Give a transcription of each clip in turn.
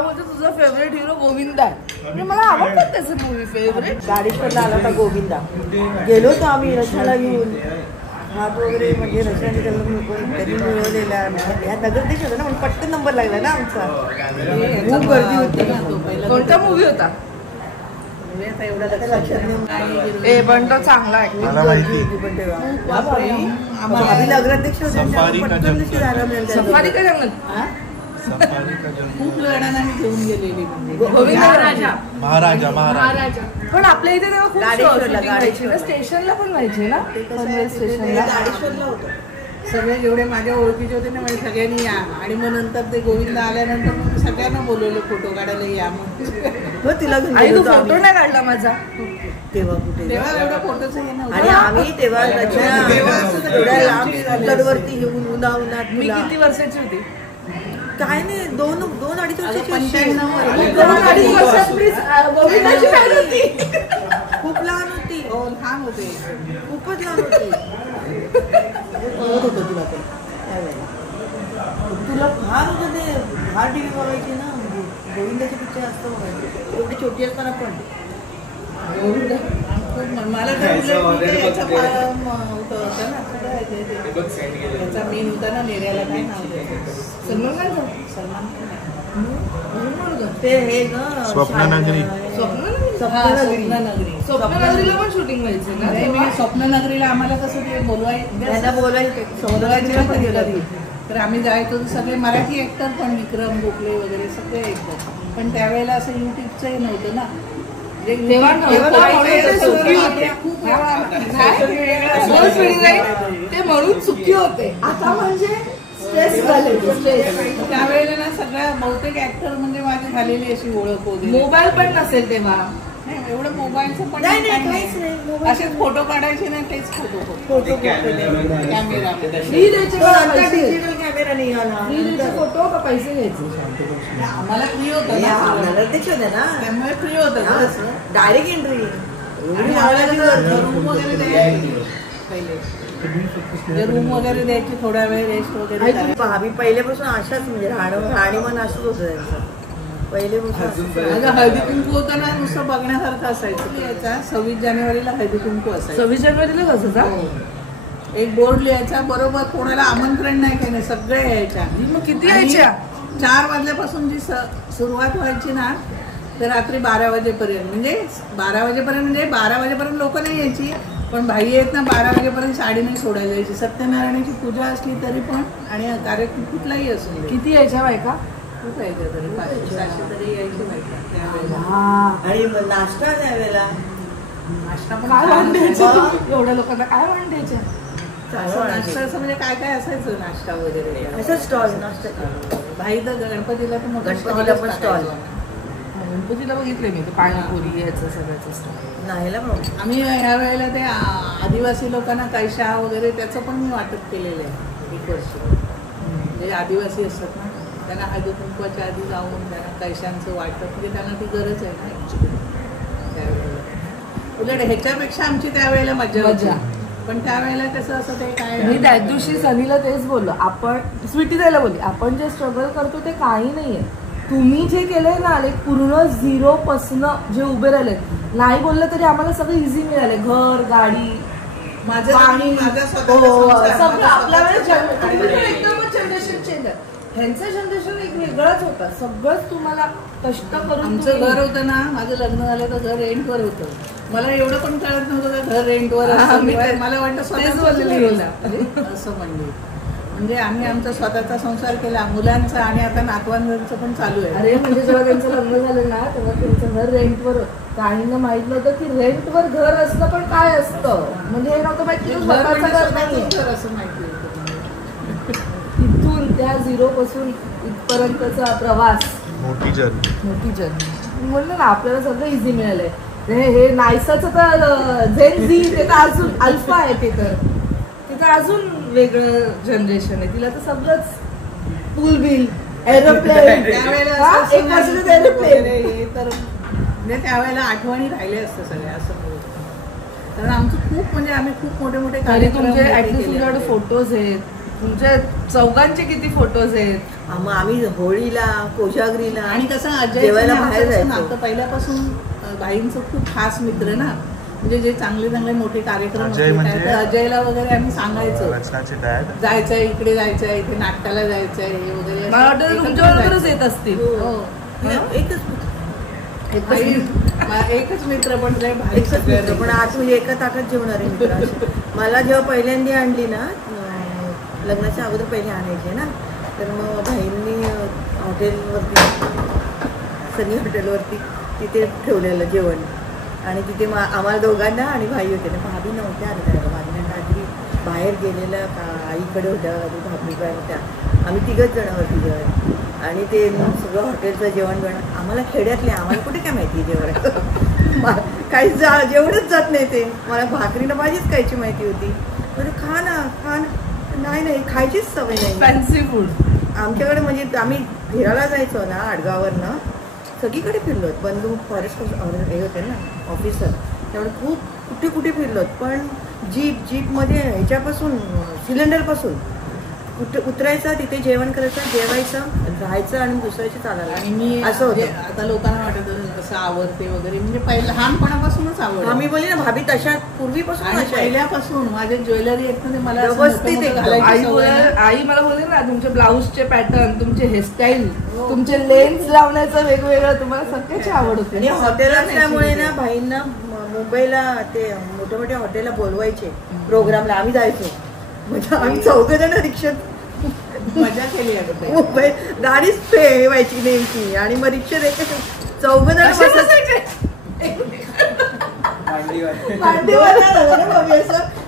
हा बोलतो तुझा फेवरेट हिरो गोविंदा आहे. मला आवडतात त्याचे मूवी. फेवरेट गाडीतला आला होता गोविंदा. गेलो होतो आम्ही रशाला घेऊन. हात वगैरे म्हणजे रशाने त्याला त्यांनी मिळवलेला. ह्या नगरदेश होता ना म्हणून पटकन नंबर लागला ना आमचा. खूप गर्दी होती. कोणता मूवी होता? एवढा लक्षात ए पण तो चांगला आहे. नगराध्यक्ष सफारी का जंगल खूप लढांना घेऊन गेलेली. महाराजा पण आपल्या इथे तेव्हा खूप स्टेशनला पण व्हायचे ना. स्टेशनला होतं. सगळे जेवढे माझ्या ओळखीचे होते ना म्हणजे सगळ्यांनी या. आणि मग नंतर ते गोविंदा आल्यानंतर मग सगळ्यांना बोलवलं फोटो काढायला या. मग तिला फोटो नाही काढला माझा तेव्हा. कुठे तेव्हा एवढा फोटोच हे नव्हतं. आणि आम्ही तेव्हा लांबवरती येऊन उन्हात. मी किती वर्षाची होती? काय नाही 2-2-2.5 वर्षाची. 95 खूप लहान होती. लहान होते. खूपच लहान होती. होतं तुला तुला फार होतं ते. फार टी व्ही बघायची ना. गोविंदाचे पिक्चर असतं बघायचे. एवढी छोटी असताना पण मला त्याचा मेन होता ना नेऱ्याला. काय नाव सलमान खान. सलमान खान ते हे ना स्वप्ननगरी. स्वप्ननगरीला पण शूटिंग व्हायचं ना. स्वप्ननगरीला आम्हाला कसं ते बोलवायचे पण गेलं. तर आम्ही जायचो सगळे मराठी ऍक्टर पण विक्रम गोखले वगैरे सगळे ऍक्टर. पण त्यावेळेला असं युट्यूबचंही नव्हतं ना. ते म्हणून सुखी होते. आता म्हणजे त्यावेळेला ना सगळ्या बहुतेक ऍक्टर म्हणजे माझी झालेली अशी ओळख वगैरे. मोबाईल पण नसेल तेव्हा. एवढं मोबाईलचं पण असेच फोटो काढायचे ना. तेच फोटो कॅमेरा डिजिटल कॅमेरा निघाला. फोटो का पैसे घ्यायचे? आम्हाला फ्री होतं ना. त्यामुळे फ्री होतं डायरेक्ट एंट्री. रूम वगैरे द्यायची थोडा वेळ रेस्ट वगैरे. आम्ही पहिल्यापासून अशाच म्हणजे राहणीमान असंच होतं त्यांचं पहिलेपासून. हळदी कुंकू होतं ना नुसतं बघण्यासारखं असायचं. याचा 26 जानेवारीला हळदी कुंकू असायचं. 26 जानेवारीला कसं? एक बोर्ड लिहायचा बरोबर. कोणाला आमंत्रण नाही काही नाही. सगळे यायच्या. मग किती यायच्या? 4 वाजल्यापासून जी सुरुवात व्हायची ना तर रात्री 12 वाजेपर्यंत. म्हणजे 12 वाजेपर्यंत म्हणजे 12 वाजेपर्यंत लोक नाही यायची. पण भाई आहेत ना 12 वाजेपर्यंत साडी नाही सोडायला जायची. सत्यनारायणाची पूजा असली तरी पण आणि कार्यक्रम कुठलाही असू. किती यायच्या बायका? खूप यायच्या तरी 500-600 तरी यायची बायका त्यावेळेला. आणि नाश्ता त्यावेळेला नाश्ता पण काय वाढायचं? एवढ्या लोकांना काय वाढायच्या? नाश्ता असं म्हणजे काय काय असायचं नाश्ता वगैरे असं स्टॉल. नाश्ता भाई तर गणपतीला पण स्टॉल. गणपतीला बघितले मी ते पाणीपुरी याचं सगळ्याचं स्टॉल. नाही आम्ही ह्या वेळेला ते आदिवासी लोकांना कैशा वगैरे त्याचं पण मी वाटप केलेलं आहे 1 वर्ष. म्हणजे आदिवासी असतात ना त्यांना हळदी कुंकवाच्या आधी जाऊन त्यांना कैशांचं वाटप. म्हणजे त्यांना ती गरज आहे ना ॲक्च्युली त्यावेळेला. उलट ह्याच्यापेक्षा आमची त्यावेळेला मजा. पण त्यावेळेला कसं असं ते काय. मी त्या दिवशी सनीला तेच बोललो. आपण स्वीटी द्यायला बोलली आपण जे स्ट्रगल करतो ते काही नाहीये. तुम्ही जे केलंय ना पूर्ण 0 पासून जे उभे राहिले नाही बोललं तरी आम्हाला सगळं इझी मिळालंय. घर गाडी माझं पाणी सगळं आपल्या वेळेस. एकदमच जनरेशन चेंज आहे. ह्यांचं जनरेशन एक वेगळंच होतं. सगळंच तुम्हाला कष्ट करून. आमचं घर होतं ना माझं लग्न झालं तर घर रेंटवर होतं. मला एवढं पण कळत नव्हतं का घर रेंटवर. मला वाटतं स्वतःच असं म्हणजे आम्ही आमचा स्वतःचा संसार केला मुलांचा आणि आता नातवांचं पण चालू आहे. अरे म्हणजे जेव्हा त्यांचं लग्न झालं ना तेव्हा त्यांचं घर रेंटवर. काहींना माहित नव्हतं की रेंटवर घर असतं पण काय असतं. म्हणजे हे नव्हतं माहिती असं माहिती होतं. तिथून त्या 0 पासून इथपर्यंतचा प्रवास मोठी जर्नी. म्हणलं ना आपल्याला सगळं इझी मिळालंय. हे नायसाचं तर झेन झी ते तर अजून अल्फा आहे. ते तर अजून वेगळं जनरेशन आहे. तिला तर सगळंच पूल बिल एरोप्लेन तर म्हणजे त्यावेळेला आठवणी राहिले असतं सगळ्या असं. कारण आमचं खूप म्हणजे आम्ही खूप मोठे कार्यक्रम तुमचे फोटोज आहेत तुमच्या चौघांचे किती फोटोज आहेत? मग आम्ही होळीला, कोजागरीला आणि कसं अजय जेवायला बाहेर जायचो. नातं पहिल्यापासून भाईंचं खूप खास मित्र ना, म्हणजे जे चांगले चांगले मोठे कार्यक्रम होते तर अजयला वगैरे आम्ही सांगायचो जायचंय, इकडे जायचंय, इथे नाटकाला जायचंय हे वगैरे. मला वाटतं तुमच्याबरोबरच येत असतील. एकच मित्र पण पण आज म्हणजे एका ताटात जेवणारे मित्र असे. मला जेव्हा पहिल्यांदा आणली ना, लग्नाच्या अगोदर पहिले आणायचे ना, तर मग भाईंनी हॉटेलवरती, सनी हॉटेलवरती तिथे ठेवलेलं जेवण. आणि तिथे आम्हाला दोघांना आणि भाई होते ना, भाभी नव्हत्या आले त्याला, भाभीने काहीतरी बाहेर गेलेलं का आईकडे होत्या, भाभी काय होत्या, आम्ही 3घच जणांवरती जेवण. आणि ते सगळं हॉटेलचं जेवण आम्हाला खेड्यातले, आम्हाला कुठे काय माहिती जेवण, काही जेवणच जात नाही ते. मला भाकरीनं भाजीच खायची माहिती होती. म्हणजे खा ना नाही खायचीच सवय नाही. फॅन्सी फूड आमच्याकडे म्हणजे आम्ही फिरायला जायचो ना आडगाववरनं, सगळीकडे फिरलोत. बंधू फॉरेस्ट हे होते ना ऑफिसर, त्यामुळे खूप कुठे फिरलोत. पण जीपमध्ये ह्याच्यापासून सिलेंडरपासून उतरायचं, तिथे जेवण करायचं, जेवायचं, राहायचं आणि दुसऱ्याची चालायला. आणि मी असं होतं. आता लोकांना वाटत कसं आवडते वगैरे, म्हणजे पहिलं लहानपणापासूनच आवड. आम्ही बोलली ना भाभी तशा पूर्वीपासून पहिल्यापासून माझे ज्वेलरी आहेत ना ते मला व्यवस्थित आई मला बोलली ना, तुमचे ब्लाऊजचे पॅटर्न, तुमचे हेअरस्टाईल, तुमचे लेन्स लावण्याचं वेगवेगळं तुम्हाला सगळ्याची आवड होती. आणि हॉटेल असल्यामुळे ना भाईंना मुंबईला ते मोठ्या हॉटेलला बोलवायचे प्रोग्रामला, आम्ही जायचो. म्हणजे आम्ही 4 जण रिक्षात मजा केली आहे. मुंबई गाडीच ठेवायची नेमकी, आणि मग रिक्षात 4 जण बसायचे.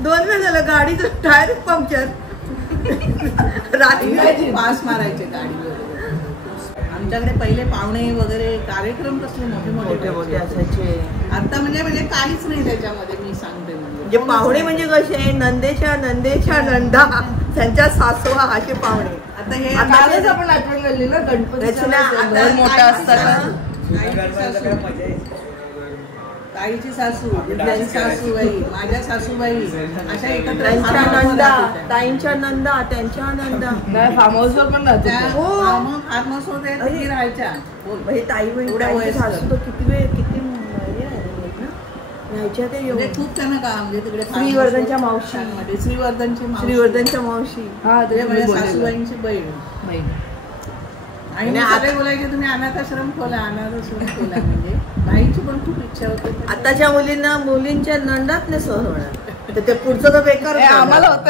2 वेळ झालं गाडीचं टायर पंक्चर, रात्री पास मारायचे गाडी. आमच्याकडे पहिले पाहुणे वगैरे कार्यक्रम कसले मोठे असायचे. आता म्हणजे काहीच नाही त्याच्यामध्ये. मी सांगते म्हणजे पाहुणे म्हणजे कसे, नंदेच्या नंदा, त्यांच्या सासवा असे पाहुणे. आता हे आपण आठवण घालली ना, गणपतीच्या मोठा असताना ताईची सासू, त्यांची सासूबाई, माझ्या सासूबाई, अशा एकत्र ताईंच्या नंदा, त्यांच्या नंदा. नाही, फार्म हाऊसवर पण फार्म हाऊस होते तिथे राहायच्या. ताई सासू तर किती राहायच्या ते, म्हणजे खूप त्यांना का म्हणजे तिकडे श्रीवर्धनच्या मावशी, श्रीवर्धनच्या मावशी, हा माझ्या सासूबाईंची बहीण. आणि आता बोलायचे तुम्ही अनाथाश्रम खोला. म्हणजे बाईची पण खूप इच्छा होती. आताच्या मुलींच्या नंदात नाही सहन होणार, तर ते पुढचं तर बेकार. आम्हाला होतं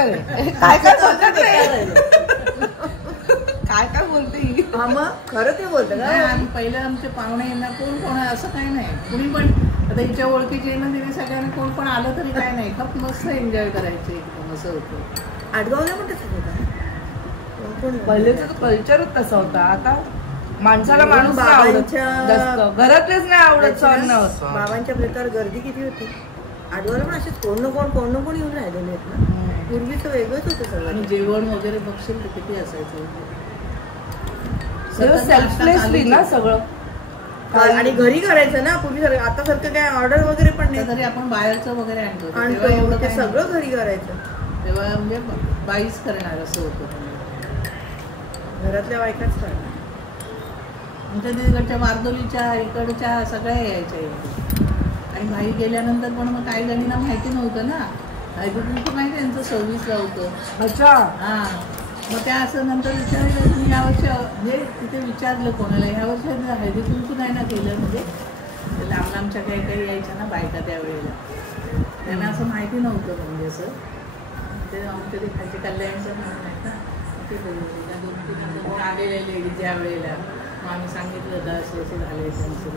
काय बोलते. हा मग खरं ते बोलतं का. पहिलं आमचे पाहुणे यांना कोण असं काही नाही, कुणी पण आता हिच्या ओळखीचे ना तिने सगळ्यांना कोण पण आलं तरी काय नाही, खूप मस्त एन्जॉय करायचे एकदम. असं होतं. आडगावला पण तसं होतं. पहिलेचं कल्चरच तसा होता. आता माणसाला माणूस घरातलेच नाही आवडत. बाबांच्या प्लेटावर गर्दी किती होती. आडगावला पण असेच कोण ना कोण येऊन राहिलेले आहेत ना. पूर्वीचं वेगळंच होतं सगळं. आणि जेवण वगैरे बघशील तर किती असायचं. सेल्फलेसली ना सगळं. आणि घरी करायचं ना पूर्वी. आता सारखं काय ऑर्डर वगैरे पण नाही. तरी आपण बाहेरचं वगैरे आणतो, सगळं घरी करायचं. तेव्हा म्हणजे बाईच करणार असं होतं. घरातल्या बायकाच करणार. आमच्या तिकडच्या मार्दोलीच्या इकडच्या सगळ्या यायच्या. आणि भाई गेल्यानंतर पण मग काही जणींना माहिती नव्हतं ना. तुमचं माहिती त्यांचं 26ला होतं. अच्छा. हा, मग त्या असं नंतर विचारलं तुम्ही यावर्षी म्हणजे तिथे विचारलं कोणाला ह्या वर्षी हळदी कुंकू नाही ना केलं. म्हणजे लांबच्या काही यायच्या ना बायका त्यावेळेला, त्यांना असं माहिती नव्हतं. म्हणजे असं ते आमच्या ते खायचे कल्याणचं म्हणून आहेत ना, ते 2-3 कोण आलेले लेडीज ज्या वेळेला. मग आम्ही सांगितलं होतं असं झाले त्यांचं.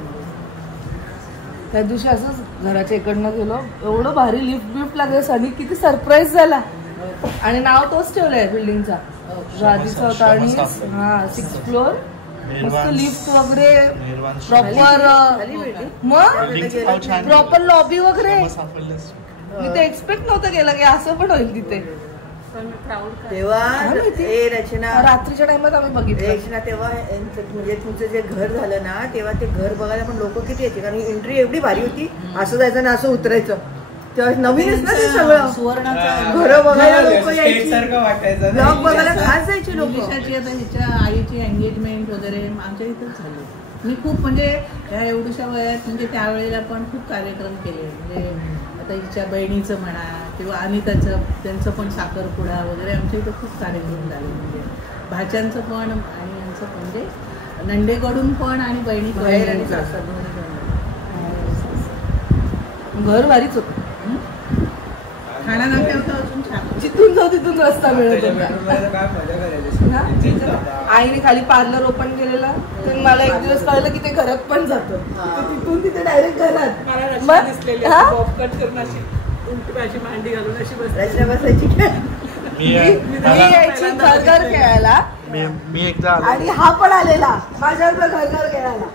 त्या दिवशी असंच घराच्या इकडनं गेलो, एवढं भारी लिफ्ट लागलं. सनी किती सरप्राईज झाला. आणि नाव तोच ठेवलंय बिल्डिंगचा, राधीचा होता. आणि 6th फ्लोअर, मस्त लिफ्ट वगैरे, प्रॉपर लॉबी वगैरे. मी ते एक्सपेक्ट नव्हतं केलं की असं पण होईल तिथे. तेव्हा रचना रात्रीच्या टाइमात आम्ही बघितलं. रचना तेव्हा म्हणजे तुमचं जे घर झालं ना, तेव्हा ते घर बघायला पण लोक किती यायचे, कारण एंट्री एवढी भारी होती. असं जायचं ना असं उतरायचं. तेव्हा नवीनच ना ते सगळं सुवर्णाचा घरं बघायला लोक यायची, सारखं वाटायचं ब्लॉग बघायला खास जायची लोक. मुलीशाची आता हिच्या आईची एंगेजमेंट वगैरे आमच्या इथंच झाली. मी खूप म्हणजे ह्या एवढ्याशा वयात म्हणजे त्यावेळेला पण खूप कार्यक्रम केले. म्हणजे आता हिच्या बहिणीचं म्हणा किंवा अनिताचं त्यांचं पण साखरपुडा वगैरे आमच्या इथं खूप कार्यक्रम झाले. म्हणजे भाच्यांचं पण आणि यांचं पण म्हणजे नंदेकडून पण आणि बहिणीकडून आणि सासरकडून. घर भारीच होतं. खाणं नाट्य होतं अजून छान. जिथून जाऊ तिथून रस्ता मिळत होता. काय मजा करायची ना? आईने खाली पार्लर ओपन केलेला, तर मला एक दिवस कळलं की ते घरात पण जातं. तिथून तिथे डायरेक्ट घरात मला मग? रस्ता दिसलेली हा? बॉबकट करून अशी उलटी भाजी मांडी घालून अशी रचना बसायची काय? मी यायची घरघर खेळायला मी एकदा आणि हा पण आलेला माझ्यावर घरघर खेळायला.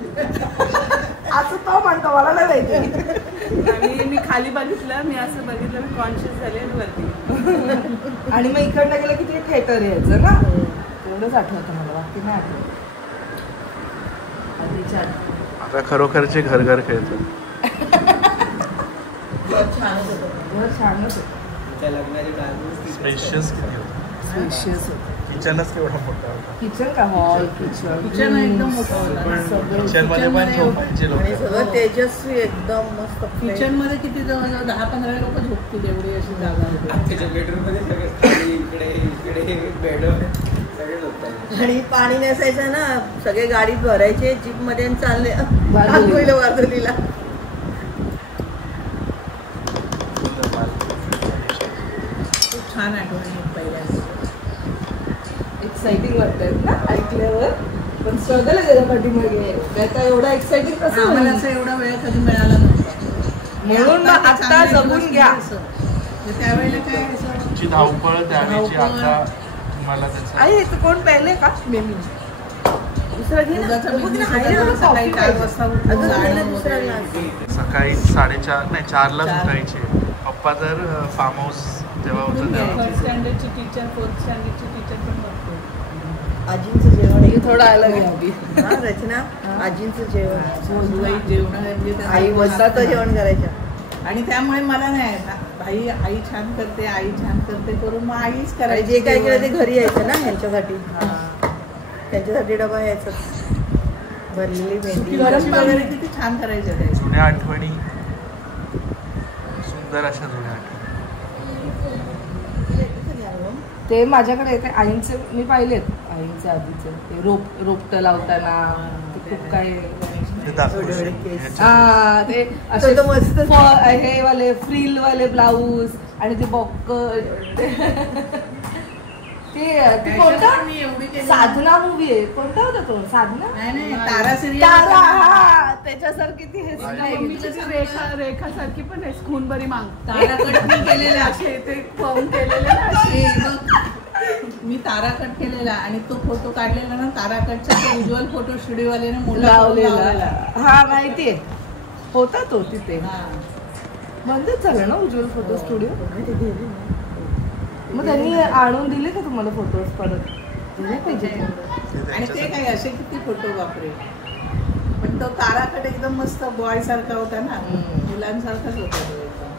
असं तो म्हणतो, मला नाही माहिती. आणि मी खाली बघितलं, मी असं बघितलं, मी कॉन्शियस झाले आणि वरती. आणि मग इकडनं गेलं की ते थिएटर यायचं ना, तेवढंच आठवतं मला, बाकी नाही आठवत. आधीच्या आठवण. आता खरोखरचे घर घर खेळतो. छानच होतं. घर छानच होतं. स्पेशियस किती होतं. स्पेशियस होतं. किचनच केवढा मोठा होता. किचन का हॉल किचन किचन एकदम मोठं होतं. किचन मध्ये पण झोपायचे लोक. आणि सगळं तेजस्वी एकदम मस्त. किचन मध्ये किती जवळजवळ 10-15 लोक झोपतील एवढी अशी जागा होती. बेडरूम मध्ये सगळे इकडे बेडरूम सगळे झोपतात. आणि पाणी नसायचं ना, सगळे गाडीत भरायचे जीप मध्ये आणि चालले बाजूला. बाजूला. खूप छान आठवणी पहिल्या. एक्साइटिंग वाटत ना ऐकल्यावर, पण स्ट्रगल आहे त्याच्या पाठीमागे. आता एवढा एक्साइटिंग कसं आम्हाला होईल? असं एवढा वेळ कधी मिळाला नव्हता. म्हणून मग आता जगून घ्या. त्यावेळेला काय असं तुमची धावपळ त्यावेळेची आता तुम्हाला त्याचा. आई हे कोण पहिले का मेमी? दुसरा घे ना. दुधाचा बघ ना, business आहे ना, होता. सकाळी 4 वाजता उठून अगं, गाणं घे ना दुसरा वगैरे. ग्लास. सकाळी 4:30 नाही 4ला 4. उठायचे. पप्पा तर फार्म हाऊस जेव्हा होतं तेव्हा. फर्स्ट स्टँडर्डची टीचर, 4th स्टँडर्डची टीचर पण बघतो. आजींचं जेवण हे थोडं अलग आहे आधी. हा, रचना आजींचं जेवण. जेवण म्हणजे त्यांना आई वस्तात जेवण करायच्या. आणि त्यामुळे मला नाही भाई आई छान करते, आई छान करते करून मग आईच आणि करायची. जे काय केलं ते घरी यायचं ना ह्यांच्यासाठी. हा. त्यांच्यासाठी डबा यायचा भरलेली भेंडी गरम वगैरे किती छान करायचं ते. जुन्या आठवणी, सुंदर अशा जुन्या आठवणी. ते माझ्याकडे येते आईंचे, मी पाहिलेत आईंचे आधीचे. ते रोपटं लावताना ते खूप काय ते दाखवू हा, ते असे तो मस्त. हे वाले फ्रिल वाले ब्लाऊज आणि ते बॉक्क. ते कोणता मी एवढी केली. साधना मूवी आहे, कोणता होता तो? साधना नाही तारा सिरियल. तारा, हा, त्याच्यासारखी ती रेखा रेखासारखी पण आहे. खून बरी माग ताराकट मी केलेला असे ते फॉर्म केलेले. मी ताराकट केलेला आणि तो फोटो काढलेला ना ताराकटचा उज्ज्वल फोटो स्टुडिओवाल्याने मोठा लावलेला. हा माहितीये, होता तो तिथे. हा. बंदच झालं ना उज्ज्वल फोटो स्टुडिओ. मग त्यांनी आणून दिले का तुम्हाला फोटोज परत? दिले पाहिजे. आणि ते काय असे किती फोटो वापरे. पण तो ताराकट एकदम मस्त बॉय सारखा होता ना, मुलांसारखाच होता तो एकदम.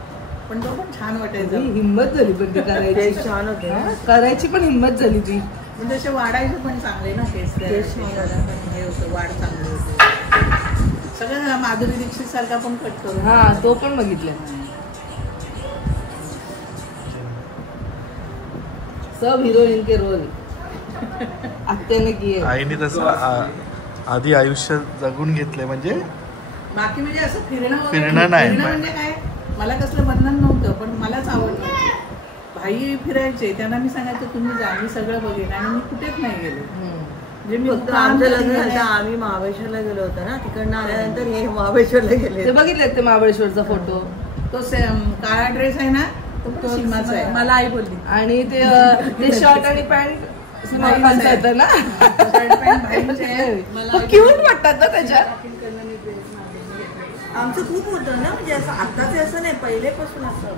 पण तो पण छान वाटायचा. हिंमत झाली पण ती करायची. छान होते. हा, करायची पण हिंमत झाली ती. म्हणजे असे वाढायचे पण चांगले ना केस. हे होतं, वाढ चांगली होते. सगळं माधुरी दीक्षित सारखा पण कट करून. हा, तो पण बघितलं. सब हीरोइन के रोल आत्याने किए. आईने तसं आधी आयुष्य जगून घेतलंय. म्हणजे बाकी म्हणजे असं फिरणं फिरणं नाही. म्हणजे काय, मला कसलं बंधन नव्हतं, पण मलाच आवडलं. भाई फिरायचे, त्यांना मी सांगायचं तुम्ही जा, मी सगळं बघेन. आणि मी कुठेच नाही गेले. म्हणजे मी फक्त आमचं लग्न झालं आम्ही महाबळेश्वरला गेलो होतो ना, तिकडनं आल्यानंतर हे महाबळेश्वरला गेले. ते बघितले ते महाबळेश्वरचा फोटो. तो काळा ड्रेस आहे ना, तो सीमाचा आहे. मला आई बोलली. आणि ते शर्ट आणि पॅन्ट म्हणतात ना, शर्ट पॅन्ट भाईचे. क्यूट वाटतात ना त्याच्यात. आमचं खूप होतं ना, म्हणजे असं आताच असं नाही, पहिलेपासून असं.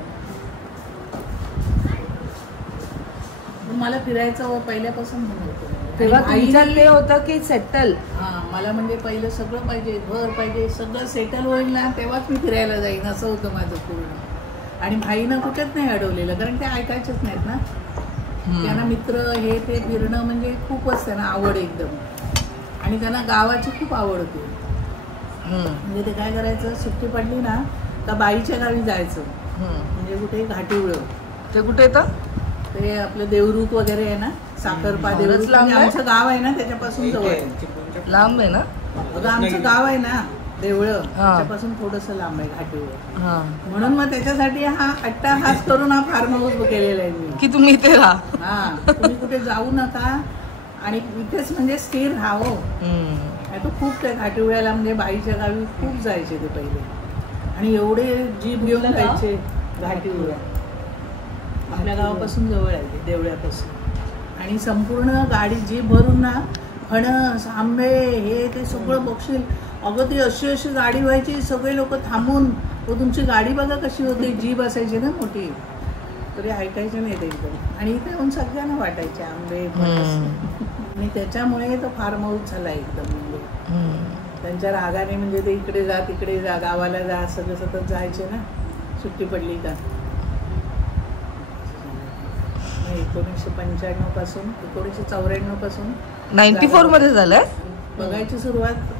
मला फिरायचं पहिल्यापासून होतं. तेव्हा तुमच्यात ते होतं की सेटल. हा, मला म्हणजे पहिलं सगळं पाहिजे, घर पाहिजे, सगळं सेटल होईल ना तेव्हाच मी फिरायला जाईन, असं होतं माझं पूर्ण. आणि भाईनं कुठेच नाही अडवलेलं, कारण ते ऐकायचेच नाहीत ना. त्यांना मित्र हे ते फिरणं म्हणजे खूपच त्यांना आवड एकदम. आणि त्यांना गावाची खूप आवड होती. म्हणजे ते काय करायचं, सुट्टी पडली ना तर बाईच्या गावी जायचं. म्हणजे कुठे घाटिवळं, ते कुठे येतं? ते आपलं देवरुख वगैरे आहे ना, साखरपा देवरुख, म्हणजे आमचं गाव आहे ना त्याच्यापासून जवळ आहे. लांब आहे ना? अगं आमचं गाव आहे ना देवळं, त्याच्यापासून थोडस लांब आहे घाटिवळं. म्हणून मग त्याच्यासाठी हा अट्टाहास करून हा फार्म हाऊस केलेला आहे मी, की तुम्ही इथे राहा. हा, तुम्ही कुठे जाऊ नका आणि इथेच म्हणजे स्थिर राहावं. तो खूप त्या घाटिवळ्याला म्हणजे बाईच्या गावी खूप जायचे ते पहिले. आणि एवढे जीभ घेऊन जायचे घाटिवळ्या. आपल्या गावापासून जवळ आहे ते, देवळ्यापासून. आणि संपूर्ण गाडी जीभ भरून ना फणस आंबे हे ते सगळं बघशील. अगं ती अशी अशी गाडी व्हायची, सगळे लोक थांबून, तुमची गाडी बघा कशी होती, जीभ असायची ना मोठी, तरी ऐकायचे नाही ते एकदम. आणि इथे येऊन सगळ्यांना वाटायचे आंबे फणस. आणि त्याच्यामुळे तो फार्म हाऊस झाला एकदम. म्हणजे त्यांच्या रागाने म्हणजे ते इकडे जा तिकडे जा, गावाला जा, सगळं सतत जायचे ना सुट्टी पडली का. 1995 पासून 1994 पासून 94 मध्ये झालंय. बघायची सुरुवात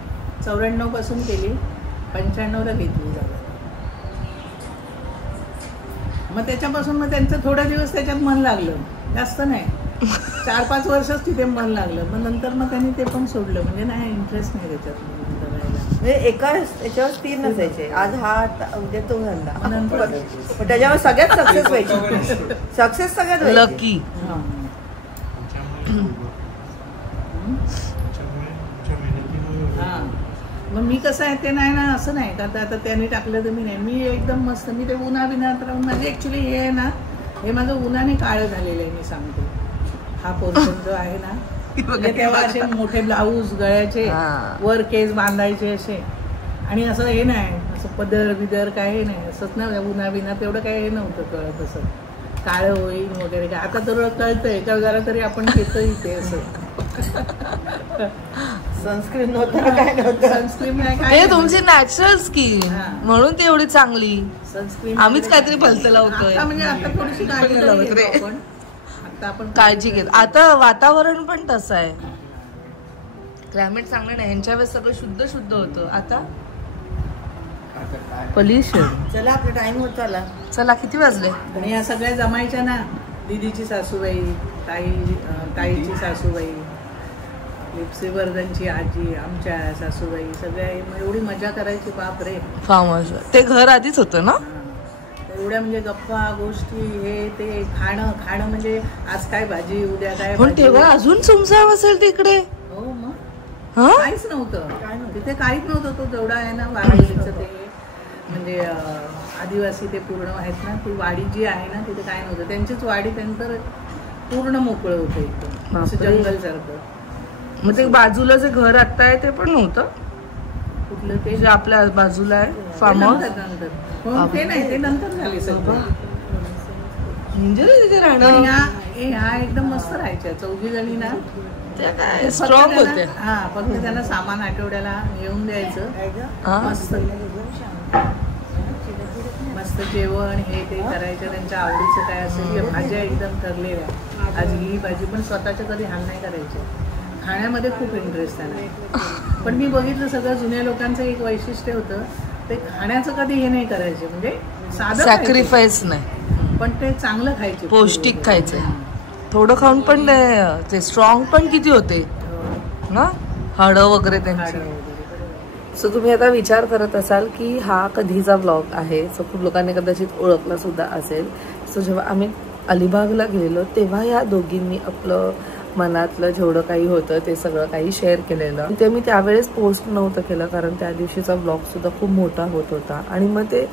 94 पासून केली, 95ला घेतली जागा. मग त्याच्यापासून मग त्यांचं थोडे दिवस त्याच्यात मन लागलं, जास्त नाही, 4-5 वर्षच तिथे मन लागलं. मग नंतर मग त्यांनी ते पण सोडलं, म्हणजे नाही इंटरेस्ट नाही त्याच्यात बघायला. म्हणजे एका याच्यावर स्थिर नसायचे, आज हा उद्या तो धंदा. नंतर त्याच्यावर सगळ्यात सक्सेस व्हायची, सक्सेस सगळ्यात लकी. मग मी कसं आहे ते नाही ना, असं नाही का आता त्यांनी टाकलं तर मी नाही, मी एकदम मस्त. मी ते उन्हाबिनात राहून माझे ऍक्च्युली हे आहे ना, हे माझं उन्हाने काळं झालेलं आहे. मी सांगते, हा पोर्शन जो आहे ना, तेव्हा असे मोठे ब्लाऊज गळ्याचे, वर केस बांधायचे असे, आणि असं हे नाही असं पदर बिदर काय हे नाही, असंच ना उन्हाबिनात तेवढं काय हे नव्हतं कळत, असं काळं होईल वगैरे काय. आता तर कळतंय का जरा तरी आपण घेतो इथे असं. सनस्क्रीन नव्हतं काय नव्हतं, सनस्क्रीन नाही ते काय, तुमची नॅचरल स्किन म्हणून ती एवढी चांगली. सनस्क्रीन आम्हीच काहीतरी भलतं लावतोय. म्हणजे आता थोडीशी काळजी घेतो आपण, आता आपण काळजी घेत. आता वातावरण पण तसं आहे, क्लायमेट चांगलं नाही. ह्यांच्या वेळेस सगळं शुद्ध शुद्ध होतं, आता पोल्युशन. चला आपला टाइम होत चालला. चला किती वाजले? आणि या सगळ्या जमायच्या ना, दीदीची सासूबाई, ताईची सासूबाई, लिप्सीवर्धनची आजी, आमच्या सासूबाई, सगळ्या एवढी मजा करायची बापरे. फार्म हाऊस ते घर आधीच होतं ना. एवढ्या म्हणजे गप्पा गोष्टी हे ते, खाणं म्हणजे आज काय भाजी, उद्या काय पण भाजी. तेव्हा अजून सुमसाम असेल तिकडे. हो मग काहीच नव्हतं तिथे, काहीच नव्हतं. तो जेवढा आहे ना वाडीचं ते म्हणजे आदिवासी ते पूर्ण आहेत ना, ती वाडी जी आहे ना तिथे काय नव्हतं. त्यांचीच वाडी, त्यानंतर पूर्ण मोकळं होतं एकदम, जंगल सारखं. मग ते बाजूला जे घर आता आहे ते पण नव्हतं. कुठलं ते जे आपल्या बाजूला आहे फार्म हाऊस, नंतर ते नाही, ते नंतर झाले सगळं. म्हणजे तिथे राहणं. ह्या एकदम मस्त राहायच्या चौघी जणी ना, त्या काय स्ट्रॉंग होते. हा, फक्त त्यांना सामान आठवड्याला घेऊन द्यायचं, मस्त मस्त जेवण हे ते करायचं. त्यांच्या आवडीचं काय असेल, भाज्या एकदम ठरलेल्या, आज ही भाजी, पण स्वतःच्या कधी हाल नाही करायच्या. खाण्यामध्ये खूप इंटरेस्ट आहे. पण मी बघितलं सगळं जुन्या लोकांचं एक वैशिष्ट्य होतं, ते खाण्याचं कधी हे नाही करायचे, म्हणजे साधं सॅक्रिफाईस नाही, पण ते चांगलं खायचे, पौष्टिक खायचे. थोडं खाऊन पण ते स्ट्रॉंग पण किती होते ना, हाडं वगैरे त्यांची. सो तुम्ही आता विचार करत असाल की हा कधीचा व्लॉग आहे. सो खूप लोकांनी कदाचित ओळखला सुद्धा असेल. सो जेव्हा आम्ही अलिबागला गेलेलो तेव्हा या दोघींनी आपलं मनातलं जेवढं काही होतं ते सगळं काही शेअर केलेलं. ते मी त्यावेळेस पोस्ट नव्हतं केलं, कारण त्या दिवशीचा व्लॉग सुद्धा खूप मोठा होत होता आणि मग ते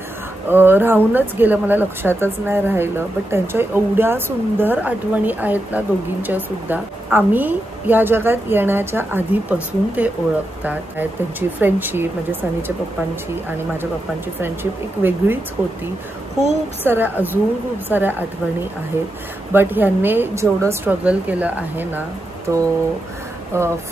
राहूनच गेलं, मला लक्षातच नाही राहिलं. बट त्यांच्या एवढ्या सुंदर आठवणी आहेत ना दोघींच्या सुद्धा. आम्ही या जगात येण्याच्या आधीपासून ते ओळखतात. त्यांची फ्रेंडशिप म्हणजे सनीच्या पप्पांची आणि माझ्या पप्पांची फ्रेंडशिप एक वेगळीच होती. खूप साऱ्या अजून खूप साऱ्या आठवणी आहेत. बट ह्यांनी जेवढं स्ट्रगल केलं आहे ना, तो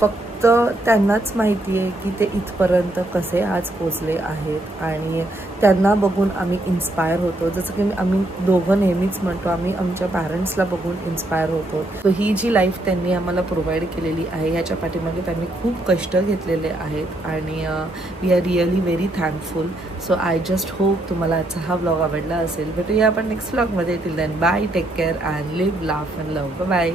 फक्त फक्त त्यांनाच माहिती आहे की ते इथपर्यंत कसे आज पोचले आहेत आणि त्यांना बघून आम्ही इन्स्पायर होतो. जसं की आम्ही दोघं नेहमीच म्हणतो, आम्ही आमच्या पॅरेंट्सला बघून इन्स्पायर होतो. सो ही जी लाईफ त्यांनी आम्हाला प्रोव्हाइड केलेली आहे ह्याच्या पाठीमागे त्यांनी खूप कष्ट घेतलेले आहेत आणि we are really very thankful. So I just hope तुम्हाला आजचा हा ब्लॉग आवडला असेल. भेटूया आपण नेक्स्ट ब्लॉगमध्ये. Till then bye, take care and live, laugh and love. Bye.